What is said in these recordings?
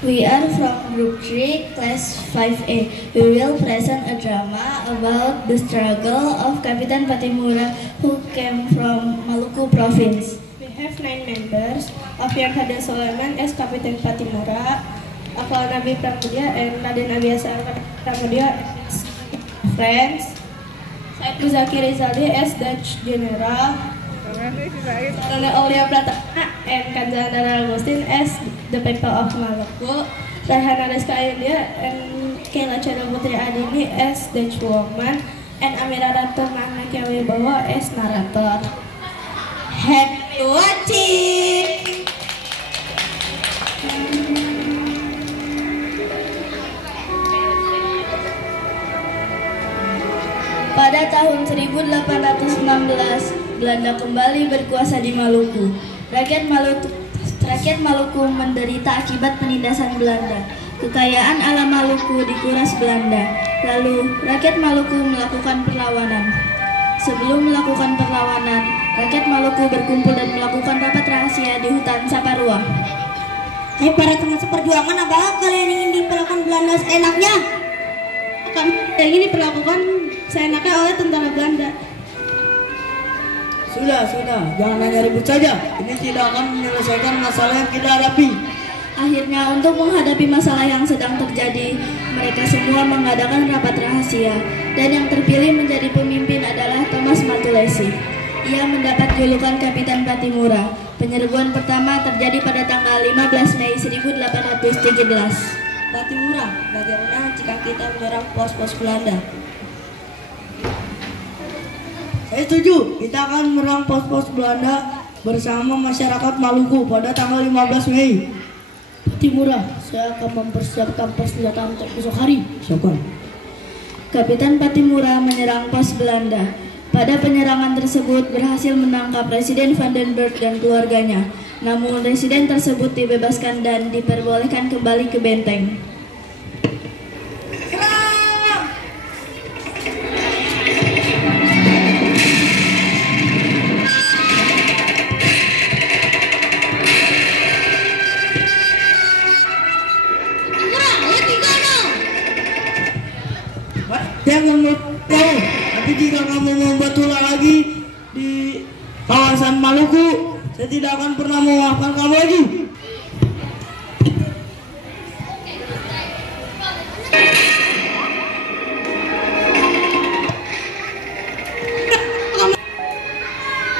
We are from Group 3, Class 5A. We will present a drama about the struggle of Kapitan Patimura who came from Maluku Province. We have 9 members. Afian Hada Sulaiman as Kapitan Patimura, Akal Nabi Pramudia and Raden Abiasa Pramudia as friends. Said Muzaki Rizali as Dutch General. Nona Aulia Pratama and Kanjana Agustin as the people of Maluku. Rayhana Rizka India and Kayla Chana Putri Adini as Dutch woman. And Amira Ratu Mahna Wibawa as narrator. Happy watching! Pada tahun 1816, Belanda kembali berkuasa di Maluku. Rakyat Maluku menderita akibat penindasan Belanda. Kekayaan alam Maluku dikuras Belanda. Lalu, rakyat Maluku melakukan perlawanan. Sebelum melakukan perlawanan, rakyat Maluku berkumpul dan melakukan rapat rahasia di hutan Saparua. Hai para teman seperjuangan, apakah kalian ingin diperlakukan Belanda seenaknya? Kami ingin diperlakukan seenaknya oleh tentara Belanda. Sudah, jangan hanya ribut saja. Ini tidak akan menyelesaikan masalah yang kita hadapi. Akhirnya, untuk menghadapi masalah yang sedang terjadi, mereka semua mengadakan rapat rahasia. Dan yang terpilih menjadi pemimpin adalah Thomas Matulesi. Ia mendapat julukan Kapitan Patimura. Penyerbuan pertama terjadi pada tanggal 15 Mei 1817. Patimura, bagaimana jika kita menyerang pos-pos Belanda? Saya setuju, kita akan menyerang pos-pos Belanda bersama masyarakat Maluku pada tanggal 15 Mei. Patimura, saya akan mempersiapkan persenjataan untuk besok hari. Syukur. Kapitan Patimura menyerang pos Belanda. Pada penyerangan tersebut berhasil menangkap Presiden Vandenberg dan keluarganya. Namun residen tersebut dibebaskan dan diperbolehkan kembali ke benteng. Jangan tahu, tapi jika kamu membuat ulah lagi di kawasan Maluku, saya tidak akan pernah memaafkan kamu lagi.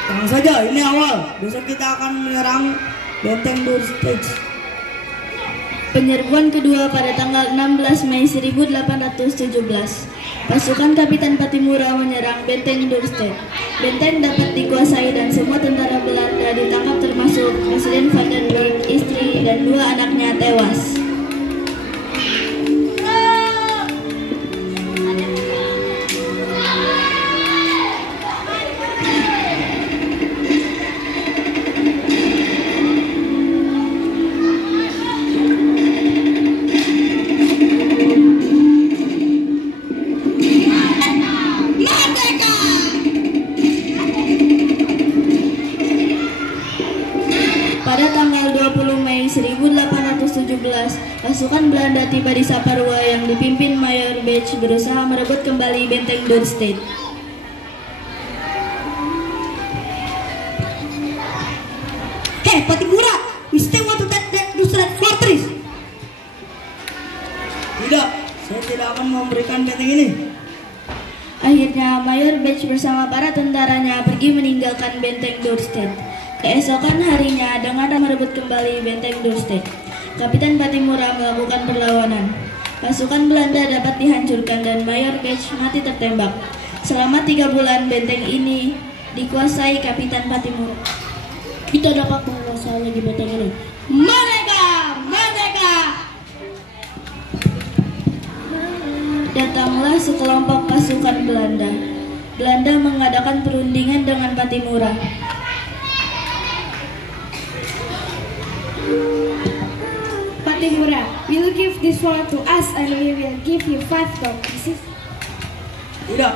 Tenang saja, ini awal. Besok kita akan menyerang benteng Dorset. Penyerbuan kedua pada tanggal 16 Mei 1817. Pasukan Kapitan Patimura menyerang benteng Dorset. Benteng dapat dikuasai dan semua tentara Belanda ditangkap termasuk Presiden Vandenberg, istri dan 2 anaknya tewas. Pada tanggal 20 Mei 1817, pasukan Belanda tiba di Saparua yang dipimpin Mayor Bach berusaha merebut kembali benteng Dorset. Hey Patimura, we still want to take that Dorset fortress. Tidak, saya tidak akan memberikan benteng ini. Akhirnya Mayor Bach bersama para tentaranya pergi meninggalkan benteng Dorset. Keesokan harinya, dengan merebut kembali benteng Dorset, Kapitan Patimura melakukan perlawanan. Pasukan Belanda dapat dihancurkan dan Mayor Bach mati tertembak. Selama 3 bulan, benteng ini dikuasai Kapitan Patimura. Kita dapat menguasai lagi benteng ini. Merdeka! Merdeka! Datanglah sekelompok pasukan Belanda. Belanda mengadakan perundingan dengan Patimura. Patimura, will you give this war to us and we will give you 5 gold pieces? Tidak,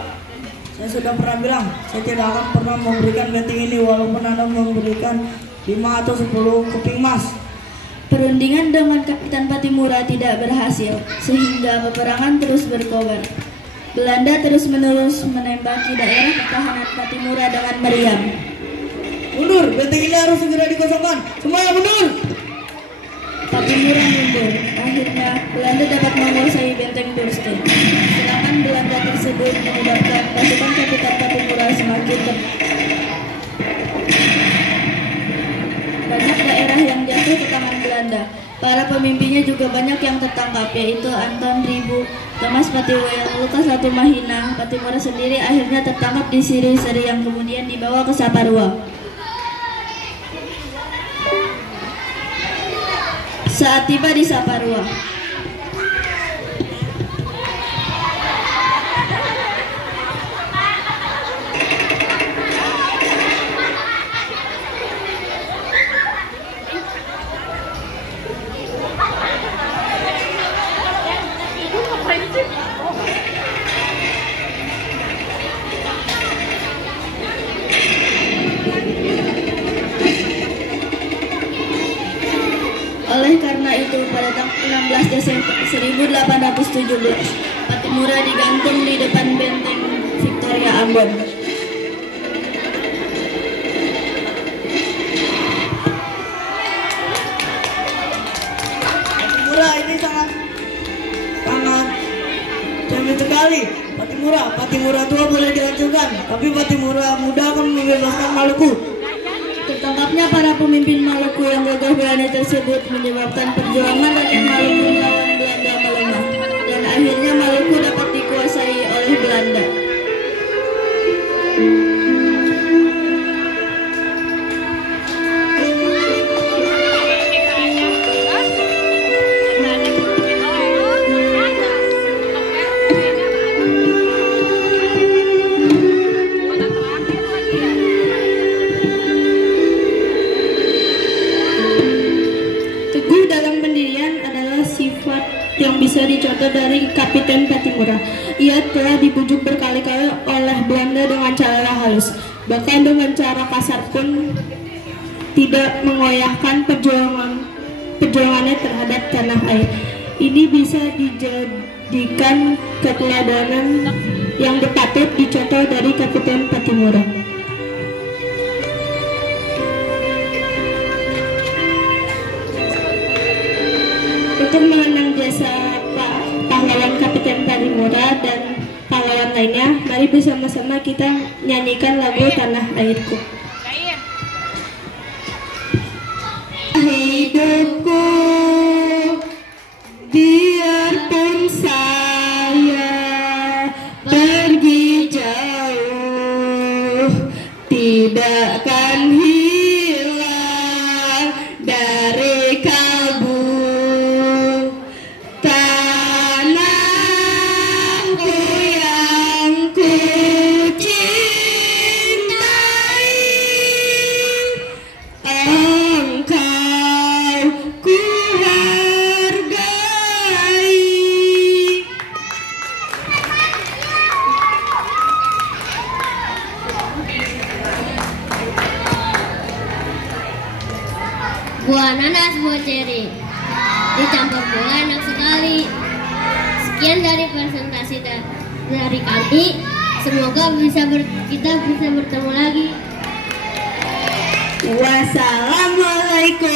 saya sudah pernah bilang, saya tidak akan pernah memberikan benteng ini walaupun Anda memberikan 5 atau 10 keping emas. Perundingan dengan Kapitan Patimura tidak berhasil, sehingga peperangan terus berkobar. Belanda terus-menerus menembaki daerah pertahanan Patimura dengan meriam. Mundur, benteng ini harus segera dikosongkan. Semuanya mundur. Patimura mundur. Akhirnya Belanda dapat menguasai benteng Dorsten. Serangan Belanda tersebut menyebabkan pasukan Kapitan Patimura semakin banyak daerah yang jatuh ke tangan Belanda. Para pemimpinnya juga banyak yang tertangkap, yaitu Anton Ribu, Thomas Patiwel, Lukas Latumahina. Patimura sendiri akhirnya tertangkap di Siri-Seri yang kemudian dibawa ke Saparua. Saat tiba di Saparua, oleh karena itu, pada tanggal 16 Desember 1817, Patimura digantung di depan benteng Victoria Ambon. Patimura ini sangat canggih sekali. Patimura tua boleh dihancurkan, tapi Patimura muda akan membebaskan Maluku. Tertangkapnya para pemimpin Maluku yang gagah berani tersebut menyebabkan perjuangan rakyat Maluku melawan Belanda melemah, dan akhirnya Maluku dapat dikuasai oleh Belanda. Yang bisa dicontoh dari Kapiten Patimura. Ia telah dibujuk berkali-kali oleh Belanda dengan cara halus, bahkan dengan cara kasar pun tidak mengoyahkan perjuangannya terhadap tanah air. Ini bisa dijadikan keteladanan yang patut dicontoh dari Kapiten Patimura. Untuk mengenang jasa pahlawan Kapiten Patimura dan pahlawan lainnya, mari bersama-sama kita nyanyikan lagu Tanah Airku. Hidupku, biarpun saya pergi jauh, tidak akan hilang dari kalbu. Buah nanas, buah ceri, dicampur bola enak sekali. Sekian dari presentasi dari kami. Semoga kita bisa bertemu lagi. Wassalamualaikum